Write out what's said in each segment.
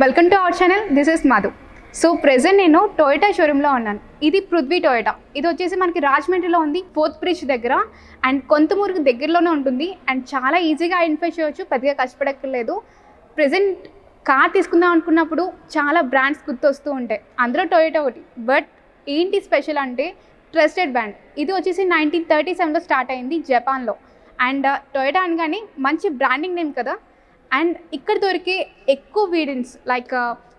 Welcome to our channel. This is Madhu. So present నేను Toyota షోరూంలో ఉన్నాను. ఇది పృథ్వీ టొయోటా. ఇది వచ్చేసి మనకి రాజమండ్రిలో ఉంది, 4th బ్రిడ్జ్ దగ్గర. అండ్ కొంతమూరుకు దగ్గరలోనే ఉంటుంది. అండ్ చాలా ఈజీగా ఐడెంటిఫై చేయవచ్చు, పెద్దగా కష్టపడక్కర్లేదు. ప్రెజెంట్ కార్ తీసుకుందాం అనుకున్నప్పుడు చాలా బ్రాండ్స్ గుర్తొస్తూ ఉంటాయి, అందులో టొయోటా ఒకటి. బట్ ఏంటి స్పెషల్ అంటే ట్రస్టెడ్ బ్రాండ్. ఇది వచ్చేసి 1937లో స్టార్ట్ అయింది జపాన్లో. అండ్ టొయోటా అనగానే మంచి బ్రాండింగ్ నేమ్ కదా. అండ్ ఇక్కడ దొరికే ఎక్కువ వేరియంట్స్ లైక్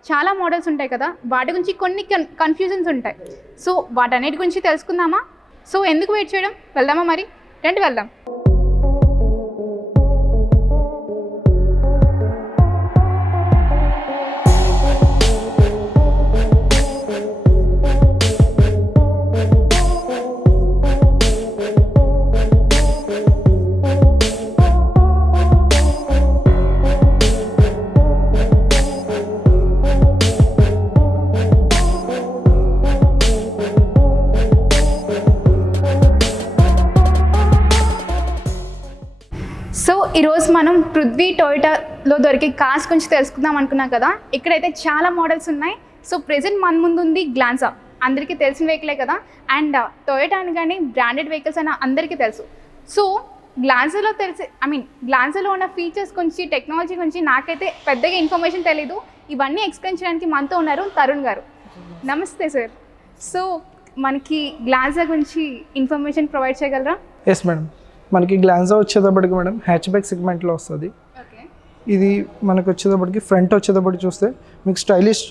చాలా మోడల్స్ ఉంటాయి కదా, వాటి గురించి కొన్ని కన్ఫ్యూజన్స్ ఉంటాయి. సో వాటన్నిటి గురించి తెలుసుకుందామా? సో ఎందుకు వెయిట్ చేయడం, వెళ్దామా మరి? రండి వెళ్దాం. సో ఈరోజు మనం పృథ్వీ టొయోటాలో దొరికే కార్స్ గురించి తెలుసుకుందాం అనుకున్నాం కదా. ఇక్కడైతే చాలా మోడల్స్ ఉన్నాయి. సో ప్రెజెంట్ మన ముందు ఉంది గ్లాన్సా, అందరికీ తెలిసిన వెహికలే కదా. అండ్ టొయోటా అనగానే బ్రాండెడ్ వెహికల్స్ అని అందరికీ తెలుసు. సో గ్లాన్సాలో ఉన్న ఫీచర్స్ గురించి, టెక్నాలజీ గురించి నాకైతే పెద్దగా ఇన్ఫర్మేషన్ తెలీదు. ఇవన్నీ ఎక్స్ప్లెయిన్ చేయడానికి మనతో ఉన్నారు తరుణ్ గారు. నమస్తే సార్. సో మనకి గ్లాన్సా గురించి ఇన్ఫర్మేషన్ ప్రొవైడ్ చేయగలరా? Yes madam. మనకి గ్లాన్సా వచ్చేటప్పటికి మేడం హ్యాచ్బ్యాక్ సెగ్మెంట్లో వస్తుంది. ఇది మనకు వచ్చేటప్పటికి ఫ్రంట్ వచ్చేటప్పటికి చూస్తే మీకు stylish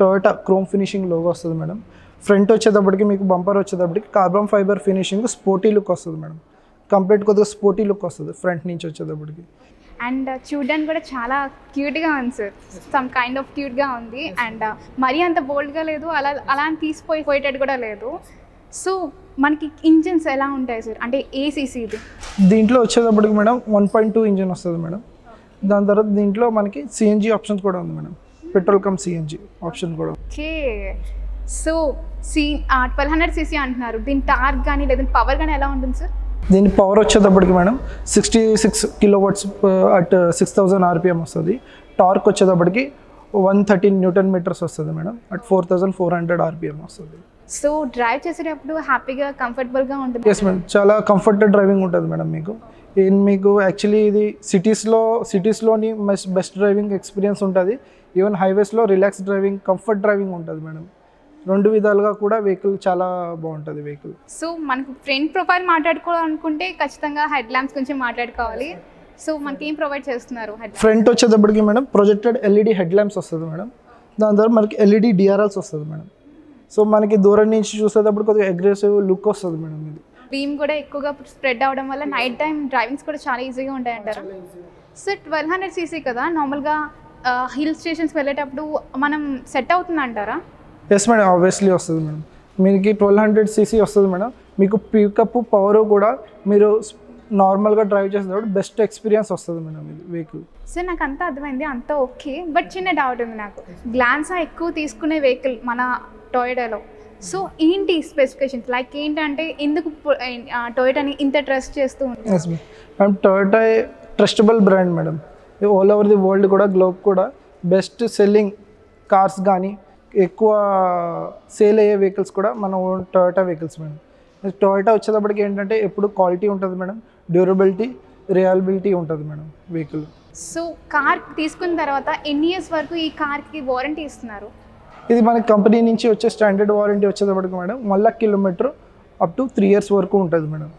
Toyota chrome finishing logo వస్తుంది మేడం. ఫ్రంట్ వచ్చేటప్పటికి మీకు బంపర్ వచ్చేటప్పటికి carbon fibre finishing sporty look వస్తుంది మేడం. కంప్లీట్ కొద్దిగా స్పోర్టీ లుక్ వస్తుంది ఫ్రంట్ నుంచి వచ్చేటప్పటికి. అండ్ చూడడానికి కూడా చాలా క్యూట్గా ఉంది సార్, సమ్ కైండ్ ఆఫ్ క్యూట్గా ఉంది. అండ్ మరీ అంత బోల్డ్గా లేదు, అలా తీసిపోయేటట్టు కూడా లేదు. సో మనకి ఇంజిన్స్ ఎలా ఉంటాయి సార్, అంటే ఏసీసీ? ఇది దీంట్లో వచ్చేటప్పటికి మేడం 1.2 ఇంజిన్ వస్తుంది మేడం. దాని తర్వాత దీంట్లో మనకి సిఎన్జి ఆప్షన్స్ కూడా ఉంది madam, petrol cum CNG option కూడా. ఓకే. సో 1200 cc అంటున్నారు. దీని టార్క్ కానీ లేదా పవర్ కానీ ఎలా ఉంటుంది సార్? దీని పవర్ వచ్చేటప్పటికి మేడం 66 kW అట్ 6000 RPM వస్తుంది. టార్క్ వచ్చేటప్పటికి 113 Nm వస్తుంది మేడం, అట్ 4400 RPM వస్తుంది. సో డ్రైవ్ చేసేటప్పుడు హ్యాపీగా కంఫర్టబుల్గా ఉంటుంది? ఎస్ మేడం, చాలా కంఫర్టబుల్ డ్రైవింగ్ ఉంటుంది మేడం. మీకు యాక్చువల్లీ ఇది సిటీస్లోని బెస్ట్ డ్రైవింగ్ ఎక్స్పీరియన్స్ ఉంటుంది. ఈవెన్ హైవేస్లో రిలాక్స్ డ్రైవింగ్, కంఫర్ట్ డ్రైవింగ్ ఉంటుంది మేడం. రెండు విధాలుగా కూడా వెహికల్ చాలా బాగుంటుంది వెహికల్. సో మనకు ఫ్రంట్ ప్రొఫైల్ మాట్లాడుకోవాలనుకుంటే ఖచ్చితంగా హెడ్ ల్యాంప్స్ గురించి మాట్లాడుకోవాలి. సో మనకి ఏం ప్రొవైడ్ చేస్తున్నారు? ఫ్రంట్ వచ్చేటప్పటికి madam projected LED head lamps వస్తుంది మేడం. దాని తర్వాత మనకి LED DRLs వస్తుంది మేడం. సో మనకి దూరం నుంచి చూసేటప్పుడు కొద్దిగా అగ్రెసివ్ లుక్ వస్తుంది మేడం. ఇది బీమ్ కూడా ఎక్కువగా స్ప్రెడ్ అవడం వల్ల నైట్ టైం డ్రైవింగ్స్ కూడా చాలా ఈజీగా ఉంటాయి అంటారా? సో 1200 cc కదా, నార్మల్గా హిల్ స్టేషన్స్కి వెళ్ళేటప్పుడు మనం సెట్ అవుతుంది అంటారా? ఎస్ మేడం, ఆబ్వియస్లీ వస్తుంది మేడం. మీకు 1200 cc వస్తుంది మేడం. మీకు పికప్ పవర్ కూడా మీరు నార్మల్గా డ్రైవ్ చేసేటప్పుడు బెస్ట్ ఎక్స్పీరియన్స్ వస్తుంది మేడం ఇది వెహికల్. సార్ నాకు అంతా అర్థమైంది, అంతా ఓకే. బట్ చిన్న డౌట్ ఉంది నాకు. గ్లాన్సా ఎక్కువ తీసుకునే వెహికల్ మన టొయోటాలో. సో ఏంటి స్పెసిఫికేషన్స్, లైక్ ఏంటంటే ఎందుకు టొయోటాని ఇంత ట్రస్ట్ చేస్తూ ఉంటుంది? Yes madam, Toyota trustable brand madam. All over the world కూడా, గ్లోబ్ కూడా బెస్ట్ సెల్లింగ్ కార్స్ కానీ ఎక్కువ సేల్ అయ్యే వెహికల్స్ కూడా మన own Toyota vehicles madam. Toyota వచ్చేటప్పటికి ఏంటంటే ఎప్పుడు క్వాలిటీ ఉంటుంది మేడం, డ్యూరబిలిటీ, రిలయబిలిటీ ఉంటుంది మేడం వెహికల్. సో కార్ తీసుకున్న తర్వాత ఎన్ని ఇయర్స్ వరకు ఈ కార్కి వారంటీ ఇస్తున్నారు? ఇది మన కంపెనీ నుంచి వచ్చే స్టాండర్డ్ వారంటీ వచ్చేటప్పటికి madam 1 lakh kilometer up to 3 years వరకు ఉంటుంది మేడం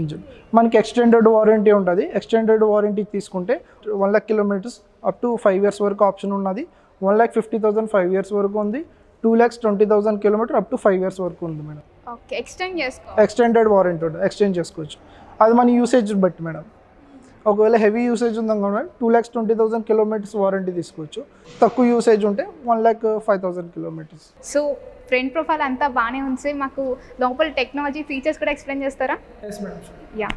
ఇంజిన్. మనకి ఎక్స్టెండెడ్ వారంటీ ఉంటుంది. ఎక్స్టెండెడ్ వారంటీ తీసుకుంటే 1 lakh kilometers up to 5 years వరకు ఆప్షన్ ఉన్నది. 1,50,000 5 years వరకు ఉంది. 2,20,000 kilometer అప్ టు 5 years వరకు ఉంది మేడం. ఓకే, ఎక్స్టెండెడ్ వారంటీ ఉంటుంది, ఎక్స్టెండ్ చేసుకోవచ్చు. అది మన యూసేజ్ బట్టి మేడం. ఒకవేళ హెవీ యూసేజ్ ఉందాం కాబట్టి 2,20,000 kilometers వారంటీ తీసుకోవచ్చు. తక్కువ యూసేజ్ ఉంటే 1,05,000 kilometers. సో ఫ్రంట్ ప్రొఫైల్ అంతా బాగానే ఉంది. మాకు లోపల టెక్నాలజీ ఫీచర్స్ కూడా ఎక్స్ప్లెయిన్ చేస్తారా? Yes madam. Yeah.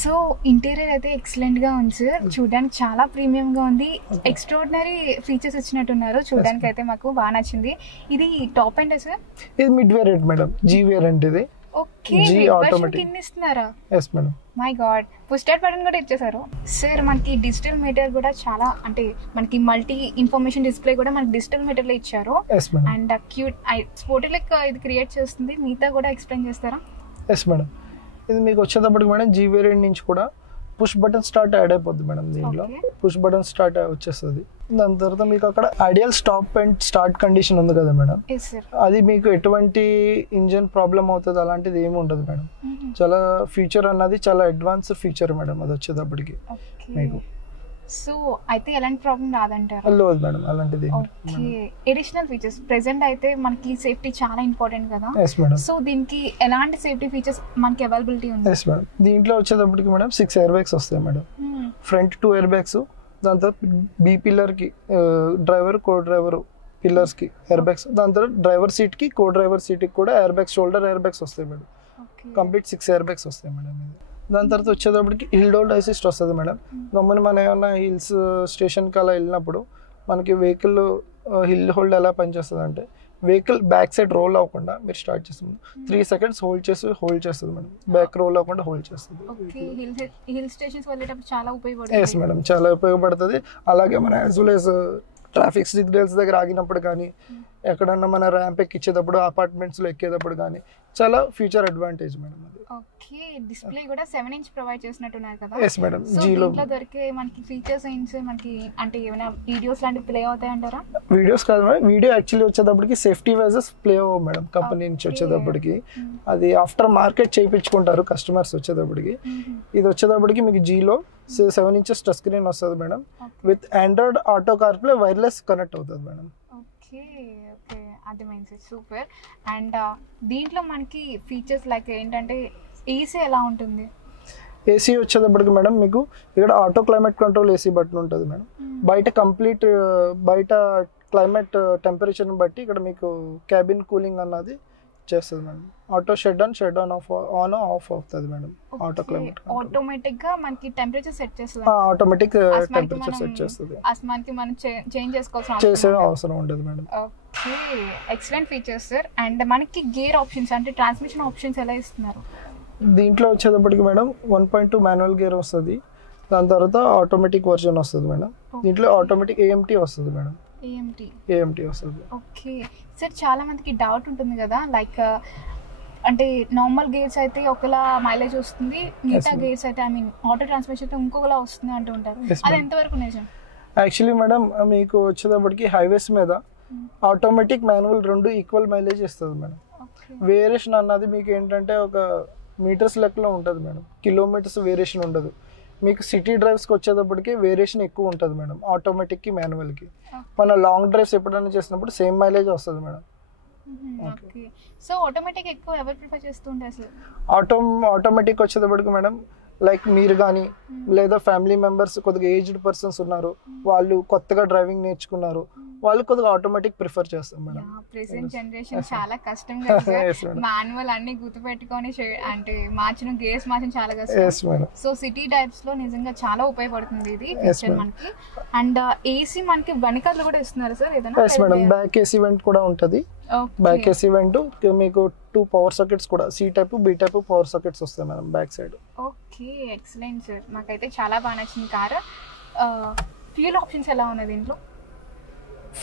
So interior అయితే ఎక్సలెంట్గా ఉంది సార్, చూడడానికి చాలా ప్రీమియంగా ఉంది. ఎక్స్ట్రాడినరీ ఫీచర్స్ ఇచ్చినట్టున్నారు, చూడడానికి అయితే మాకు బాగా నచ్చింది. ఇది టాప్ ఎండ్ సార్? ఇది mid variant madam, G variant. ఇది ఓకే G automatic automatic. కింద ఇస్తున్నారా? Yes madam. My god, push start button కూడా ఇచ్చేసారు సార్. మనకి డిజిటల్ మీటర్ కూడా చాలా అంటే మనకి మల్టీ ఇన్ఫర్మేషన్ డిస్ప్లే కూడా మనకి డిజిటల్ మీటర్ లో ఇచ్చారు. Yes madam. And cute sporty లెక్క ఇది క్రియేట్ చేస్తుంది. మిగతా కూడా ఎక్స్ప్లెయిన్ చేస్తారా? Yes madam. ఇది మీకు వచ్చేటప్పటికి మేడం జీ వేరియంట్ నుంచి కూడా పుష్ బటన్ స్టార్ట్ యాడ్ అయిపోద్ది మేడం. దీంట్లో పుష్ బటన్ స్టార్ట్ వచ్చేస్తుంది. దాని తర్వాత మీకు అక్కడ ideal stop and start condition ఉంది కదా మేడం, అది మీకు ఎటువంటి ఇంజన్ ప్రాబ్లం అవుతుంది అలాంటిది ఏమి ఉండదు మేడం. చాలా ఫీచర్ అన్నది చాలా అడ్వాన్స్ ఫీచర్ మేడం అది వచ్చేటప్పటికి మీకు. సో అయితే ఎలాంటి ప్రాబ్లం రాదంటారు? లేదు మేడం అలాంటిది. ఓకే, అడిషనల్ ఫీచర్స్ ప్రెజెంట్ అయితే మనకి సేఫ్టీ చాలా ఇంపార్టెంట్ కదా. Yes madam. సో దీనికి ఎలాంటి సేఫ్టీ ఫీచర్స్ మనకి అవైలబిలిటీ ఉంది? Yes madam. దీంట్లో వచ్చేటప్పటికి మేడం 6 ఎయిర్ బ్యాగ్స్ వస్తాయి మేడం. ఫ్రంట్ 2 ఎయిర్ బ్యాగ్స్, దాని తర్వాత బి పిల్లర్కి డ్రైవర్ కో డ్రైవర్ పిల్లర్స్కి ఎయిర్ బ్యాగ్స్, దాని తర్వాత డ్రైవర్ సీట్కి కో డ్రైవర్ సీట్కి కూడా air bags, shoulder air bags వస్తాయి మేడం. కంప్లీట్ 6 ఎయిర్ బ్యాగ్స్ వస్తాయి మేడం. ఇది దాని తర్వాత వచ్చేటప్పటికి హిల్ హోల్డ్ అసిస్ట్ వస్తుంది మేడం. గమ్మున మనం ఏమన్నా హిల్స్ స్టేషన్కి అలా వెళ్ళినప్పుడు మనకి వెహికల్ హిల్ హోల్డ్ ఎలా పనిచేస్తుంది అంటే వెహికల్ బ్యాక్ సైడ్ రోల్ అవ్వకుండా మీరు స్టార్ట్ చేస్తుంది 3 seconds హోల్డ్ చేస్తుంది మేడం. బ్యాక్ రోల్ అవ్వకుండా హోల్డ్ చేస్తుంది. ఎస్ మేడం, చాలా ఉపయోగపడుతుంది. అలాగే మన as well as traffic signals దగ్గర ఆగినప్పుడు కానీ, ఎక్కడన్నా మన ర్యాంప్ ఎక్కిచ్చేటప్పుడు, అపార్ట్మెంట్స్లో ఎక్కేటప్పుడు కానీ చాలా ఫ్యూచర్ అడ్వాంటేజ్ మేడం అది. ఓకే, డిస్ప్లే కూడా 7 inch ప్రొవైడ్ చేసినట్టున్నారు కదా. Yes madam. జీలో దొరికే మనకి ఫీచర్స్ ఏంటి మనకి అంటే ఏమైనా వీడియోస్ లాంటివి ప్లే అవుతాయి అంటారా? వీడియోస్ కాదు మేడం, వీడియో యాక్చువల్లీ వచ్చేటప్పటికి సేఫ్టీ వైజెస్ ప్లే అవ్వవు మేడం. కంపెనీ నుంచి వచ్చేటప్పటికి అది ఆఫ్టర్ మార్కెట్ చేయించుకుంటారు కస్టమర్స్ వచ్చేటప్పటికి. ఇది వచ్చేటప్పటికి మీకు జీలో 7 inches టచ్ స్క్రీన్ వస్తుంది madam. With Android auto CarPlay wireless connect అవుతుంది మేడం. ఓకే ఓకే, అర్థమైంది సార్, సూపర్. అండ్ దీంట్లో మనకి ఫీచర్స్ లైక్ ఏంటంటే ఏసీ ఎలా ఉంటుంది? ఏసీ వచ్చేటప్పటికి మేడం మీకు ఇక్కడ auto climate control AC button ఉంటుంది మేడం. బయట కంప్లీట్ బయట క్లైమేట్ టెంపరేచర్ని బట్టి ఇక్కడ మీకు క్యాబిన్ కూలింగ్ అన్నది చేస్తుంది madam. Auto shut on off అవుతుంది మేడం. ఆటో క్లైమేట్ ఆటోమేటిక్ గా మనకి టెంపరేచర్ సెట్ చేస్తుంది. ఆటోమేటిక్ టెంపరేచర్ సెట్ చేస్తుంది. అస్మాన్కి మనం చేంజ్ చేసే అవసరం ఉండదు madam. Okay, excellent features sir. And మనకి గేర్ ఆప్షన్స్ అంటే ట్రాన్స్మిషన్ ఆప్షన్స్ ఎలా ఇస్తున్నారు? దీంట్లో వచ్చేటప్పటికి మేడం 1.2 మాన్యువల్ గేర్ వస్తుంది. దాని తర్వాత ఆటోమేటిక్ వర్జన్ వస్తుంది మేడం. దీంట్లో ఆటోమేటిక్ ఏఎంటీ వస్తుంది మేడం. ఏఎంటీ వస్తుంది. ఓకే సార్, చాలా మందికి డౌట్ ఉంటుంది కదా, లైక్ అంటే నార్మల్ గేర్స్ అయితే ఒకలా మైలేజ్ వస్తుంది, మిగతా గేర్స్ అయితే ఐ మీన్ ఆటో ట్రాన్స్మిషన్ అయితే ఇంకొకలా వస్తుంది అంటూ ఉంటారు. అది ఎంతవరకు నిజం? యాక్చువల్లీ మేడం మీకు వచ్చేటప్పటికి హైవేస్ మీద ఆటోమేటిక్ మాన్యువల్ 2 ఈక్వల్ మైలేజ్ ఇస్తుంది మేడం. వేరియేషన్ అన్నది మీకు ఏంటంటే ఒక మీటర్స్ లెక్కలో ఉంటుంది మేడం, కిలోమీటర్స్ వేరియేషన్ ఉండదు. మీకు సిటీ డ్రైవ్స్కి వచ్చేటప్పటికి వేరియేషన్ ఎక్కువ ఉంటుంది మేడం ఆటోమేటిక్కి మాన్యువల్కి. మన లాంగ్ డ్రైవ్స్ ఎప్పుడైనా చేసినప్పుడు సేమ్ మైలేజ్ వస్తుంది మేడం. సో ఆటోమేటిక్ ఎక్కువ ఎవరు ప్రిఫర్ చేస్తుంటారు సార్? ఆటోమేటిక్ వచ్చేటప్పటికి మేడం లైక్ మీరు కానీ లేదా ఫ్యామిలీ మెంబర్స్ కొద్దిగా ఏజ్డ్ పర్సన్స్ ఉన్నారు, వాళ్ళు కొత్తగా డ్రైవింగ్ నేర్చుకున్నారు, వాళ్ళు కొద్దిగా ఆటోమేటిక్ ప్రిఫర్ చేస్తాం మేడం. ప్రెసెంట్ జనరేషన్ చాలా కష్టం మాన్యువల్ అన్ని గుర్తుపెట్టుకొని అంటే మార్చడం, గేర్స్ మార్చడం చాలా కష్టం. సో సిటీ డ్రైవ్స్ లో నిజంగా చాలా ఉపయోగపడుతుంది ఇది ఫీచర్ మనకి. అండ్ ఏసీ మనకి వెనకాల కూడా ఇస్తున్నారు సార్ ఏదైనా? Yes madam, back AC vent కూడా ఉంటుంది. బ్యాక్ ఏసీ వెంట్ మీకు 2 పవర్ సాకెట్స్ కూడా C type B type power sockets వస్తాయి madam back side. Okay, excellent sir, నాకైతే చాలా బాగా నచ్చింది కార్. ఫ్యూల్ ఆప్షన్స్ ఎలా ఉన్నాయి దీంట్లో?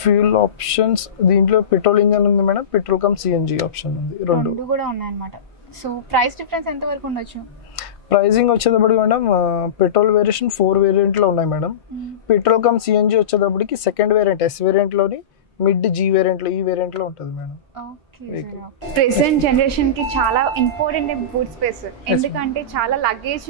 ఫ్యూల్ ఆప్షన్స్ దీంట్లో పెట్రోల్ ఇంజన్ ఉంది madam, petrol cum CNG option ఉంది, రెండు కూడా ఉన్నాయి అన్నమాట. సో ప్రైస్ డిఫరెన్స్ ఎంత వరకు ఉండొచ్చు? ప్రైజింగ్ వచ్చేటప్పటికి మేడం పెట్రోల్ వేరియేషన్ 4 వేరియంట్లో ఉన్నాయి మేడం. పెట్రోల్ కమ్ సిఎన్జి వచ్చేటప్పటికి సెకండ్ వేరియంట్ ఎస్ వేరియంట్లోని, మిడ్ జీ వేరియంట్లో, ఈ వేరియంట్లో ఉంటుంది మేడం. ప్రెసెంట్ జనరేషన్ కి చాలా ఇంపార్టెంట్ బూట్ స్పేస్, ఎందుకంటే చాలా లగేజ్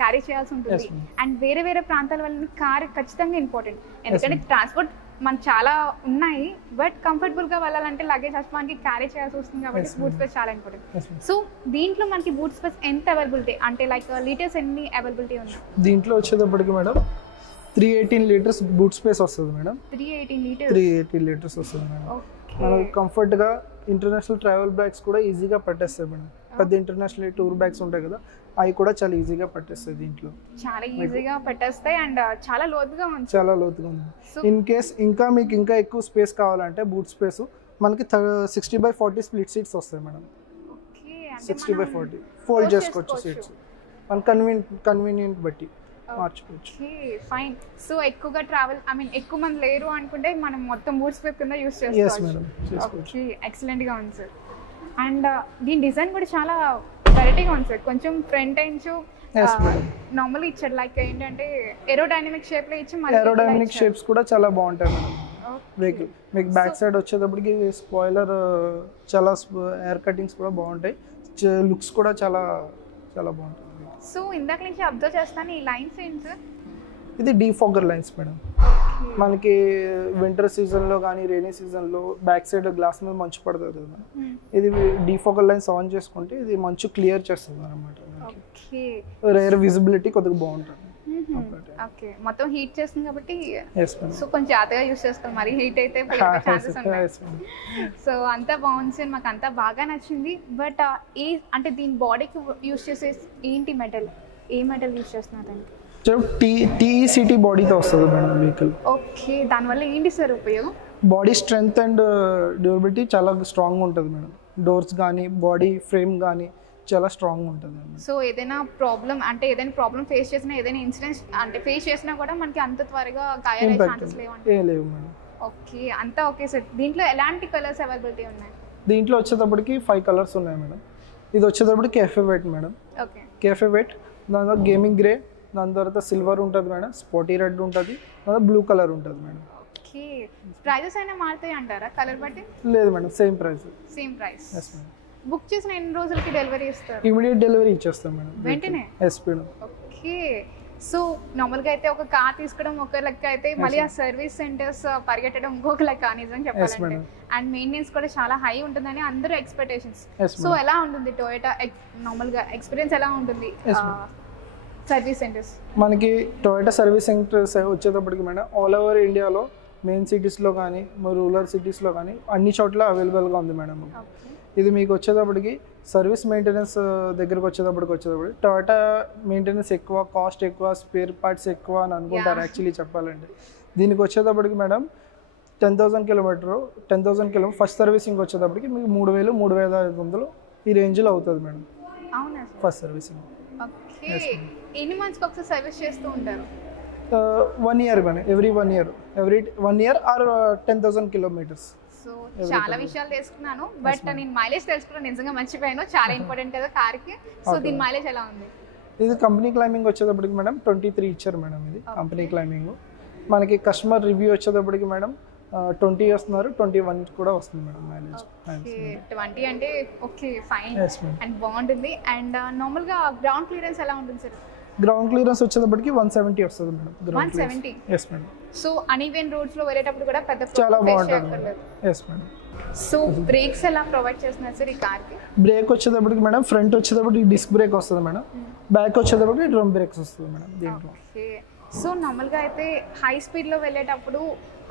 క్యారీ చేయాల్సి ఉంటుంది. అండ్ వేరే వేరే ప్రాంతాల వల్ల కార్ ఖచ్చితంగా ఇంపార్టెంట్, ఎందుకంటే ట్రాన్స్పోర్ట్ మనకు చాలా ఉన్నాయి, బట్ కంఫర్టబుల్ గా వెళ్ళాలంటే లగేజ్ మనకి క్యారీ చేయాల్సి వస్తుంది, కాబట్టి బూట్ స్పేస్ చాలా ఇంపార్టెంట్. సో దీంట్లో మనకి బూట్ స్పేస్ ఎంత అవైలబిలిటీ అంటే లైక్ లీటర్స్ ఎన్ని అవైలబిలిటీ ఉంది? దీంట్లో వచ్చేటప్పటికి మేడం 318 లీటర్స్ బూట్ స్పేస్ వస్తుంది మేడం. 318 లీటర్స్ వస్తుంది మేడం. మనకు కంఫర్ట్గా ఇంటర్నేషనల్ ట్రావెల్ బ్యాగ్స్ కూడా ఈజీగా పట్టేస్తాయి మేడం. పెద్ద ఇంటర్నేషనల్ టూర్ బ్యాగ్స్ ఉంటాయి కదా, అవి కూడా చాలా ఈజీగా పట్టేస్తాయి. దీంట్లో చాలా ఈజీగా పట్టేస్తాయి అండ్ చాలా లోతుగా ఉంది. చాలా లోతుగా ఉంది. ఇన్ కేస్ మీకు ఇంకా ఎక్కువ స్పేస్ కావాలంటే బూట్ స్పేస్ మనకి 60/40 స్ప్లిట్ సీట్స్ వస్తాయి మేడం. ఓకే, అంటే 60/40 ఫోల్డ్ చేసుకోవచ్చు సీట్స్ మన కన్వీనియంట్ బట్టి మార్చుకోవచ్చు. ఫైన్. సో ఎక్కువగా ట్రావెల్ ఎక్కువ మంది లేరు అనుకుంటే మనం మొత్తం బూట్ స్పేస్ కింద యూస్ yes చేసుకోవచ్చు. మేడం చేసుకోవచ్చు. ఎక్సలెంట్ గా ఉంది సార్. అండ్ దీని డిజైన్ కూడా చాలా వెరైటీగా ఉంది సార్. కొంచెం front ends yes madam normal ఇచ్చాడు, లైక్ ఏంటంటే ఏరోడైనమిక్ షేప్ లో ఇచ్చి మళ్ళీ ఏరోడైనమిక్ షేప్స్ కూడా చాలా బాగుంటాయి మేడం. వెహికల్ మీకు బ్యాక్ సైడ్ వచ్చేటప్పటికి స్పాయిలర్ చాలా ఎయిర్ కటింగ్స్ కూడా బాగుంటాయి, లుక్స్ కూడా చాలా చాలా బాగుంటుంది. సో ఇందాక నుంచి అబ్జర్వ్ చేస్తాను ఈ లైన్స్ ఏంటి సార్? ఇది డీఫాగర్ లైన్స్ మేడం. మనకి వింటర్ సీజన్లో కానీ రైనీ సీజన్లో బ్యాక్ సైడ్ గ్లాస్ మీద మంచు పడుతుంది కదా, ఇది డీఫాగర్ లైన్స్ ఆన్ చేసుకుంటే ఇది మంచు క్లియర్ చేస్తుంది అనమాట. రేర్ విజిబిలిటీ కొద్దిగా బాగుంటుంది. ఓకే, మొత్తం హీట్ చేస్తుంది కాబట్టి yes madam సో కొంచెం జాగ్రత్తగా యూస్ చేసుకోవాలి, మరి హీట్ అయితే ఛాన్సెస్ ఉన్నాయి. సో అంతా బాగుంది సార్, మాకు అంతా బాగా నచ్చింది. బట్ అంటే దీని బాడీకి యూస్ చేసే ఏంటి మెటల్, ఏ మెటల్ యూస్ చేస్తున్నారు దానికి? TECT బాడీతో వస్తుంది మేడం వెహికల్. ఓకే, దానివల్ల ఏంటి సార్ ఉపయోగం? బాడీ స్ట్రెంగ్త్ అండ్ డ్యూరబిలిటీ చాలా స్ట్రాంగ్ ఉంటుంది మేడం. డోర్స్ కానీ బాడీ ఫ్రేమ్ కానీ చాలా స్ట్రాంగ్ ఉంటుంది. సో ఏదైనా ప్రాబ్లం అంటే ఏదైనా ప్రాబ్లం ఫేస్ చేసినా, ఏదైనా ఇన్సిడెంట్ అంటే ఫేస్ చేసినా కూడా మనకి అంత త్వరగా గాయాలే ఛాన్సెస్ లేవంటే? లేవు మేడం. ఓకే, అంతా ఓకే సార్. దీంట్లో ఎలాంటి కలర్స్ అవైలబిలిటీ ఉన్నాయి? దీంట్లో వచ్చేటప్పటికి 5 కలర్స్ ఉన్నాయి మేడం. ఇది వచ్చేటప్పటికి cafe white madam. Okay, cafe white, దాని తర్వాత గేమింగ్ గ్రే, దాని తర్వాత సిల్వర్ ఉంటుంది మేడం, స్పాటీ రెడ్ ఉంటుంది, దాని బ్లూ కలర్ ఉంటుంది మేడం. ఓకే, ప్రైజెస్ అయినా మారుతాయి అంటారా కలర్ బట్టి? లేదు madam, same price. Same price. Yes madam. Book చేసిన ఎన్ని రోజులకి డెలివరీ ఇస్తారు? ఇమీడియట్ డెలివరీ ఇచ్చేస్తాం మేడం, వెంటనే. Yes madam. ఓకే, సో నార్మల్గా అయితే ఒక కార్ తీసుకోవడం ఒక లెక్క అయితే, మళ్ళీ ఆ సర్వీస్ సెంటర్స్ పరిగెట్టడం ఇంకొక లెక్క నిజం చెప్పాలంటే. అండ్ మెయింటెనెన్స్ కూడా చాలా హై ఉంటుందని అందరూ ఎక్స్పెక్టేషన్స్. సో ఎలా ఉంటుంది టొయోటా నార్మల్గా ఎక్స్పీరియన్స్ ఎలా ఉంటుంది సర్వీస్ సెంటర్స్? మనకి టొయోటా సర్వీస్ సెంటర్స్ వచ్చేటప్పటికి మేడం ఆల్ ఓవర్ ఇండియాలో మెయిన్ సిటీస్లో కానీ రూరల్ సిటీస్లో కానీ అన్ని చోట్ల అవైలబుల్గా ఉంది మేడం. ఇది మీకు వచ్చేటప్పటికి సర్వీస్ మెయింటెనెన్స్ దగ్గరకు వచ్చేటప్పటికి టొయోటా మెయింటెనెన్స్ ఎక్కువ, కాస్ట్ ఎక్కువ, స్పేర్ పార్ట్స్ ఎక్కువ అని అనుకుంటారు యాక్చువల్లీ చెప్పాలంటే. దీనికి వచ్చేటప్పటికి మేడం 10,000 కిలోమీటర్ ఫస్ట్ సర్వీసింగ్ వచ్చేటప్పటికి మీకు 3,000 3,500 ఈ రేంజ్లో అవుతుంది మేడం. అవునా ఫస్ట్ సర్వీసింగ్. ఓకే, ఎన్ని మంత్స్కి ఒకసారి సర్వీస్ చేస్తూ ఉంటారు? 1 year madam, every 1 year or 10,000 kilometres. So చాలా విషయాలు తెలుసుకున్నాను, బట్ నేను మైలేజ్ తెలుసుకున్నాను, నిజంగా మర్చిపోయాను, చాలా ఇంపార్టెంట్ కదా కార్కి. సో దీని మైలేజ్ ఎలా ఉంది? ఇది కంపెనీ క్లైమింగ్ వచ్చేటప్పటికి మేడం 23 ఇచ్చారు మేడం. ఇది కంపెనీ క్లైమింగ్. మనకి కస్టమర్ రివ్యూ వచ్చేటప్పటికి మేడం 20 వస్తున్నారు, 21 కూడా వస్తుంది మేడం మైలేజ్. 20 అంటే ఓకే ఫైన్ అండ్ బాగుంటుంది. అండ్ నార్మల్గా గ్రౌండ్ క్లియరెన్స్ ఎలా ఉంటుంది సార్? గ్రౌండ్ క్లియరెన్స్ వచ్చేటప్పటికి 170 వస్తుంది madam. 170? Yes madam. So uneven roads లో వెళ్ళేటప్పుడు కూడా పెద్ద చాలా బాగుంటుంది. Yes madam. సో బ్రేక్స్ ఎలా ప్రొవైడ్ చేస్తున్నారు సార్ ఈ కార్ కి? బ్రేక్ వచ్చేటప్పటికి మేడం ఫ్రంట్ వచ్చేటప్పటికి డిస్క్ బ్రేక్ వస్తుంది మేడం, బ్యాక్ వచ్చేటప్పటికి డ్రమ్ బ్రేక్స్ వస్తుంది మేడం దీంట్లో. సో నార్మల్గా అయితే హై స్పీడ్ లో వెళ్ళేటప్పుడు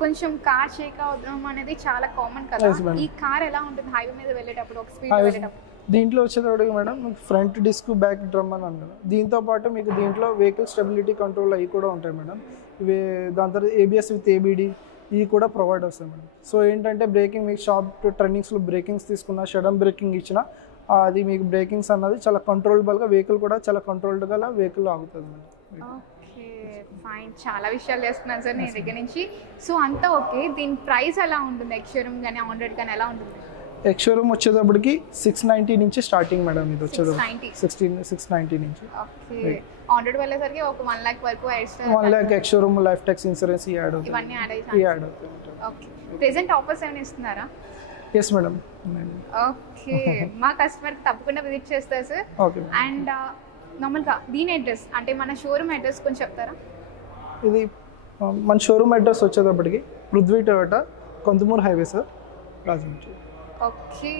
కొంచెం కార్ షేక్ అవుతాం అనేది చాలా కామన్ కదా, ఈ కార్ ఎలా ఉంటుంది హైవే మీద వెళ్ళేటప్పుడు ఒక స్పీడ్ వెళ్ళేటప్పుడు? దీంట్లో వచ్చేటప్పటికి మేడం మీకు ఫ్రంట్ డిస్క్ బ్యాక్ డ్రమ్ అని అన్నారు. దీంతో పాటు మీకు దీంట్లో వెహికల్ స్టెబిలిటీ కంట్రోల్ అవి కూడా ఉంటాయి మేడం. ఇవి దాని తర్వాత ABS విత్ ABD ఇవి కూడా ప్రొవైడ్ వస్తాయి మేడం. సో ఏంటంటే బ్రేకింగ్ మీకు షార్ప్ టర్నింగ్స్లో బ్రేకింగ్స్ తీసుకున్న, సడన్ బ్రేకింగ్ ఇచ్చిన అది మీకు బ్రేకింగ్స్ అన్నది చాలా కంట్రోలబుల్గా, వెహికల్ కూడా చాలా కంట్రోల్డ్గా వెహికల్ ఆగుతుంది మేడం. ఓకే ఫైన్, చాలా విషయాలు చేస్తున్నాను సార్ నేను దగ్గర నుంచి. సో అంతా ఓకే, దీని ప్రైస్ ఎలా ఉంటుంది? ఎక్స్-షోరూమ్ కానీ 100 కానీ ఎలా ఉంటుంది? ఎక్స్-షోరూమ్ వచ్చేటప్పటికి 690 నుంచి స్టార్టింగ్ మేడం. ఇది వచ్చేటప్పుడు 690 నుంచి. ఓకే, 100 వెళ్ళేసరికి ఒక 1 lakh వరకు 1 lakh X-showroom life tax insurance add అవుతుంది. ఇవన్నీ యాడ్ అవుతాయి. ఓకే, ప్రెజెంట్ ఆఫర్స్ ఏమైనా ఇస్తున్నారా? Yes madam. ఓకే, మా కస్టమర్కి తప్పకుండా విజిట్ చేస్తారు సార్. ఓకే. అండ్ నార్మల్గా దీని అడ్రస్ అంటే మన షోరూమ్ అడ్రస్ కొంచెం చెప్తారా? ఇది మన షోరూమ్ అడ్రస్ వచ్చేటప్పటికి Prithvi Toyota, Konthamuru highway sir, Rajahmundry. Okay,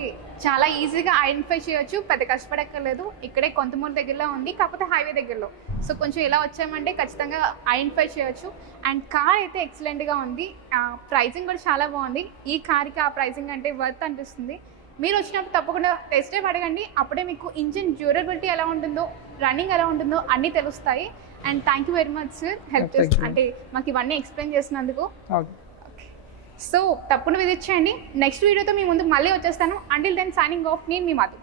చాలా ఈజీగా ఐడెంటిఫై చేయొచ్చు, పెద్ద కష్టపడక్కర్లేదు. ఇక్కడే కొంతమూరు దగ్గరలో ఉంది, కాకపోతే హైవే దగ్గరలో. సో కొంచెం ఇలా వచ్చామంటే ఖచ్చితంగా ఐడెంటిఫై చేయొచ్చు. అండ్ కార్ అయితే ఎక్సలెంట్గా ఉంది, ప్రైజింగ్ కూడా చాలా బాగుంది. ఈ కార్కి ఆ ప్రైజింగ్ అంటే వర్త్ అనిపిస్తుంది. మీరు వచ్చినప్పుడు తప్పకుండా టెస్ట్ డ్రైవ్ అడగండి, అప్పుడే మీకు ఇంజిన్ డ్యూరబిలిటీ ఎలా ఉంటుందో, రన్నింగ్ ఎలా ఉంటుందో అన్నీ తెలుస్తాయి. And thank you very much sir, help చేసి అంటే మాకు ఇవన్నీ ఎక్స్ప్లెయిన్ చేసినందుకు. సో తప్పకుండా విజిట్ చేయండి. నెక్స్ట్ వీడియోతో మీ ముందుకు మళ్ళీ వచ్చేస్తాను. అంటిల్ దెన్ సైనింగ్ ఆఫ్, నేను మీ మాధు.